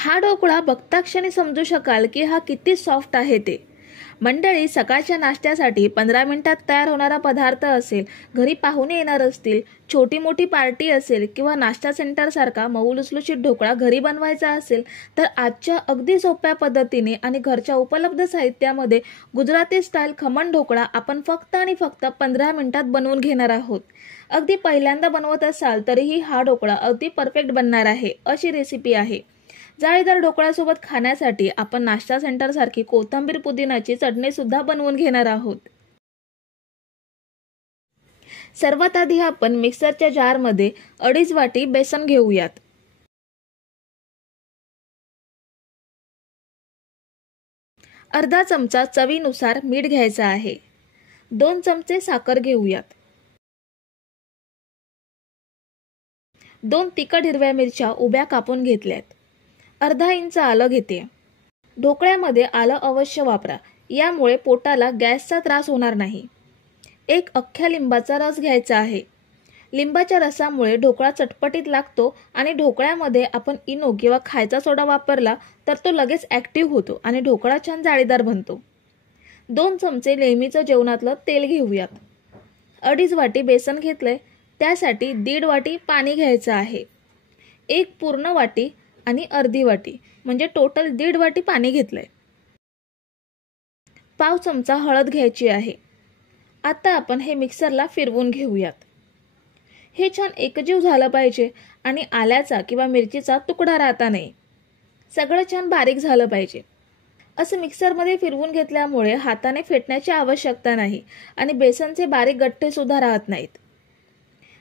हा ढोकळा बघता क्षणी समजू शकाल की हा किती सॉफ्ट आहे ते। मंडळी, सकाळच्या नाश्त्यासाठी 15 मिनिटात तयार होणारा पदार्थ असेल, घरी पाहुणे येणार असतील, छोटी मोठी पार्टी असेल किंवा नाश्ता सेंटर सारखा मऊ लुसलुशीत ढोकळा घरी बनवायचा असेल, तर आजच्या अगदी सोप्या पद्धतीने आणि घरच्या उपलब्ध साहित्यामध्ये गुजराती स्टाईल खमण ढोकळा आपण फक्त आणि फक्त 15 मिनिटात बनवून घेणार आहोत। अगदी पहिल्यांदा बनवत असाल तरीही हा ढोकळा अगदी परफेक्ट बनणार आहे अशी रेसिपी आहे। जाळीदार ढोकळ्यासोबत खाण्यासाठी आपण नाश्ता सेंटर सारखी कोथिंबीर पुदिनाची चटणी सुद्धा बनवून घेणार आहोत। सर्वात आधी आपण मिक्सरच्या जारमध्ये 2.5 वाटी बेसन घेऊयात। अर्धा चमचा चवीनुसार मीठ घ्यायचा आहे। 2 चमचे साखर घेऊयात। 2 तिखट हिरव्या मिरच्या उभ्या कापून घेतल्यात। अर्धा इंच आलं घेते। ढोकळ्यामध्ये आलं अवश्य वापरा, यामुळे पोटाला गॅसचा त्रास होणार नाही। 1 अख्ख्या लिंबाचा रस घ्यायचा आहे। लिंबाच्या रसामुळे ढोकळा चटपटीत लागतो आणि ढोकळ्यामध्ये आपण इनो किंवा खायचा सोडा वापरला तर तो लगेच ॲक्टिव्ह होतो आणि ढोकळा छान जाळीदार बनतो। 2 चमचे नेहमीचं जेवणातलं तेल घेऊयात। 2.5 वाटी बेसन घेतलंय, त्यासाठी 1.5 वाटी पाणी घ्यायचं आहे। 1 पूर्ण वाटी आणि अर्धी वाटी म्हणजे टोटल 1.5 वाटी पाणी घेतलंय। पाव चमचा हळद घ्यायची आहे। आता आपण हे मिक्सरला फिरवून घेऊयात। हे छान एकजीव झालं पाहिजे आणि आल्याचा किंवा मिरचीचा तुकडा राहता नये। सगळं छान बारीक झालं पाहिजे। असं मिक्सरमध्ये फिरवून घेतल्यामुळे हाताने फेटण्याची आवश्यकता नाही आणि बेसनचे बारीक गठ्ठे सुद्धा राहत नाहीत।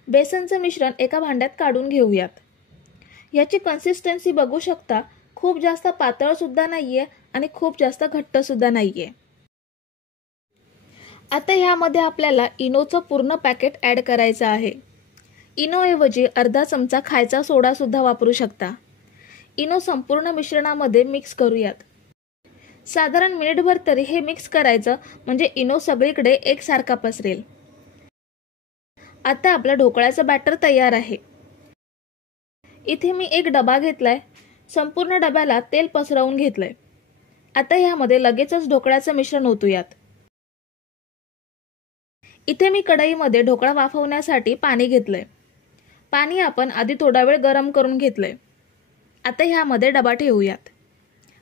बेसनचं मिश्रण एका भांड्यात काढून घेऊयात। याची कन्सिस्टन्सी बघू शकता, खूप जास्त पातळ सुद्धा नाहीये आणि खूप जास्त घट्ट सुद्धा नाहीये। आता ह्यामध्ये आपल्याला इनोचं पूर्ण पॅकेट ॲड करायचं आहे। इनोऐवजी अर्धा चमचा खायचा सोडा सुद्धा वापरू शकता। इनो संपूर्ण मिश्रणामध्ये मिक्स करूयात। साधारण मिनिटभर तरी हे मिक्स करायचं, म्हणजे इनो सगळीकडे एकसारखा पसरेल। आता आपल्या ढोकळ्याचं बॅटर तयार आहे। इथे मी 1 डबा घेतलाय। संपूर्ण डब्याला तेल पसरवून घेतलंय। आता ह्यामध्ये लगेचच ढोकळ्याचं मिश्रण ओतूयात। इथे मी कढईमध्ये ढोकळा वाफवण्यासाठी पाणी घेतलंय। पाणी आपण आधी थोडा वेळ गरम करून घेतलंय। आता ह्यामध्ये डबा ठेवूयात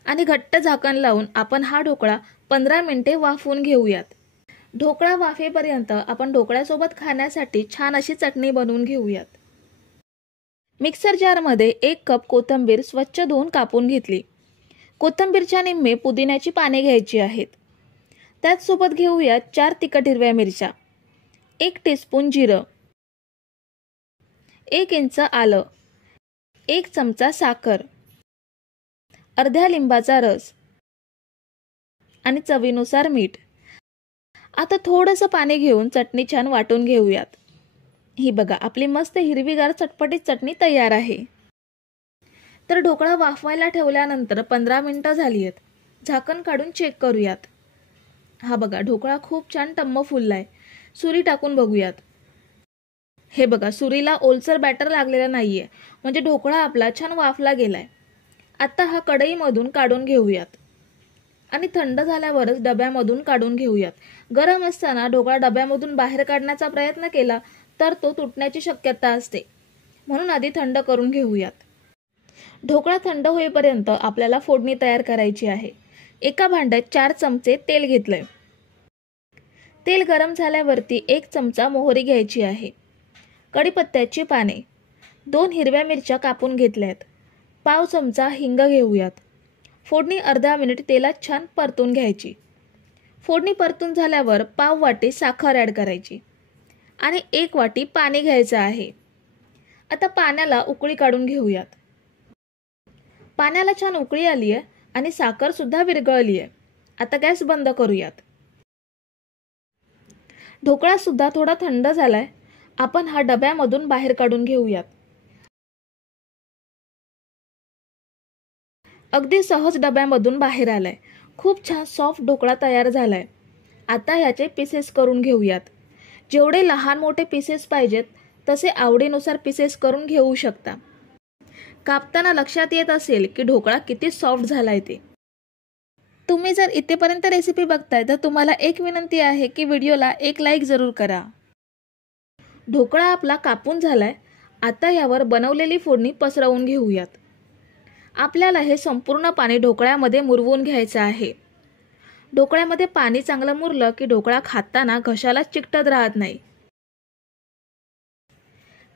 आणि घट्ट झाकण लावून आपण हा ढोकळा 15 मिनिटे वाफवून घेऊयात। ढोकळा वाफेपर्यंत आपण ढोकळ्यासोबत खाण्यासाठी छान अशी चटणी बनवून घेऊयात। मिक्सर जारमध्ये 1 कप कोथिंबीर स्वच्छ धुवून कापून घेतली। कोथिंबीरच्या निम्मे पुदिन्याची पाने घ्यायची आहेत। त्याच सोबत घेऊयात 4 तिखट हिरव्या मिरच्या, 1 टीस्पून जिरं, 1 इंच आलं, 1 चमचा साखर, अर्ध्या लिंबाचा रस आणि चवीनुसार मीठ। आता थोडंसं पाणी घेऊन चटणी छान वाटून घेऊयात। ही बघा, आपली मस्त हिरवीगार चटपटीत चटणी तयार आहे। तर ढोकळा वाफवायला ठेवल्यानंतर 15 मिनिटं झाली आहेत। झाकण काढून चेक करूयात। हा बघा, ढोकळा खूप छान टम्म फुललाय। सुरी टाकून बघूयात। हे बघा, सुरीला ओलसर बॅटर लागलेलं नाहीये, म्हणजे ढोकळा आपला छान वाफला गेलाय। आता हा कढईमधून काढून घेऊयात आणि थंड झाल्यावरच डब्यामधून काढून घेऊयात। गरम असताना ढोकळा डब्यामधून बाहेर काढण्याचा प्रयत्न केला तर तो तुटण्याची शक्यता असते, म्हणून आधी थंड करून घेऊयात। ढोकळा थंड होईपर्यंत आपल्याला फोडणी तयार करायची आहे। एका भांड्यात 4 चमचे तेल घेतलंय। तेल गरम झाल्यावरती 1 चमचा मोहरी घ्यायची आहे। कढीपत्त्याची पाने, 2 हिरव्या मिरच्या कापून घेतल्यात, पाव चमचा हिंग घेऊयात। फोडणी अर्धा मिनिट तेलात छान परतून घ्यायची। फोडणी परतून झाल्यावर पाव वाटी साखर ॲड करायची आणि 1 वाटी पाणी घ्यायचं आहे। आता पाण्याला उकळी काढून घेऊयात। पाण्याला छान उकळी आली आहे आणि साखर सुद्धा विरघळली आहे। आता गॅस बंद करूयात। ढोकळा सुद्धा थोडा थंड झालाय। आपण हा डब्यामधून बाहेर काढून घेऊयात। अगदी सहज डब्यामधून बाहेर आलाय। खूप छान सॉफ्ट ढोकळा तयार झालाय। आता ह्याचे पीसेस करून घेऊयात। जेवढे लहान मोठे पीसेस पाहिजेत तसे आवडीनुसार पीसेस करून घेऊ शकता। कापताना लक्षात येत असेल की ढोकळा किती सॉफ्ट झालाय ते. तुम्ही जर इथेपर्यंत रेसिपी बघताय तर तुम्हाला एक विनंती आहे की व्हिडिओला एक लाईक जरूर करा. ढोकळा आपला कापून झालाय. आता यावर बनवलेली फोडणी पसरवून घेऊयात. आपल्याला हे संपूर्ण पाणी ढोकळ्यामध्ये मुरवून घ्यायचं आहे. ढोकळ्यामध्ये पाणी चांगलं मुरलं की ढोकळा खाताना घशाला चिकटत राहत नाही.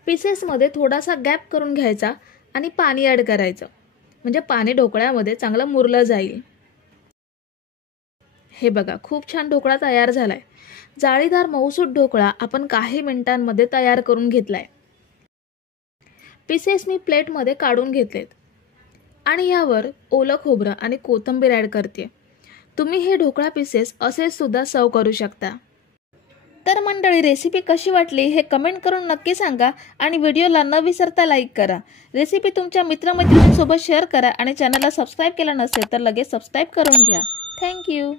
पीसेसमध्ये थोडासा गॅप करून घ्यायचा आणि पाणी ॲड करायचं, म्हणजे पाणी ढोकळ्यामध्ये चांगलं मुरलं जाईल. हे बघा, खूप छान ढोकळा तयार झालाय. जाळीदार मऊसूत ढोकळा आपण काही मिनिटांमध्ये तयार करून घेतलाय. पीसेस मी प्लेटमध्ये काढून घेतलेत आणि यावर ओलं खोबरं आणि कोथिंबीर ॲड करते. तुम्ही हे ढोकळा पीसेस असे सुद्धा सर्व करू शकता. तर मंडळी, रेसिपी कशी वाटली हे कमेंट करून नक्की सांगा आणि व्हिडिओला न विसरता लाईक करा. रेसिपी तुमच्या मित्रमैत्रिणींसोबत शेअर करा आणि चॅनलला सबस्क्राईब केलं नसेल तर लगेच सबस्क्राईब करून घ्या. थँक्यू.